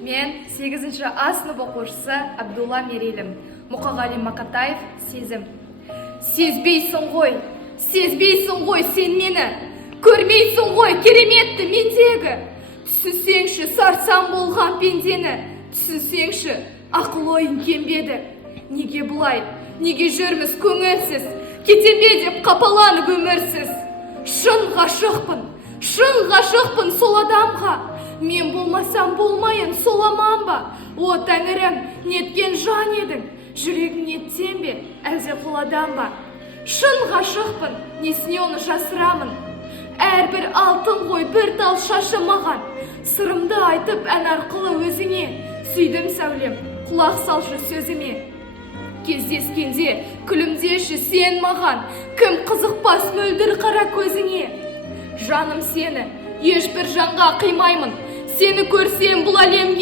Мен 8-ші А сынып оқушысы Абдулла Мерейлім. Мұқағали Мақатаев, сезім. Сезбейсің ғой сен мені. Көрмейсің ғой кереметті мендегі. Түсінсеңші сарсаң болған пендені. Түсінсеңші ақыл ойын кембеді. Неге бұлай, неге жүрміз көңілсіз, кетем бе деп қапаланып өмірсіз. Шын ғашықпын сол адамға. Мен болмасам болмайын сол аман ба? О тәңірім, неткен жан едің, жүрегің неттен бе, әлде қоладан ба? Шын ғашықпын, несіне оны жасырамын? Әрбір алтын ғой бір тал шашы маған. Сырымды айтып ән арқылы өзіңе, сүйдім сәулем, құлақ салшы сөзіме. Кездескенде күлімдеші сен маған, кім қызықпас мөлдір қара көзіңе. Жаным сені ешбір жанға қимаймын, сені көрсем бұл әлемге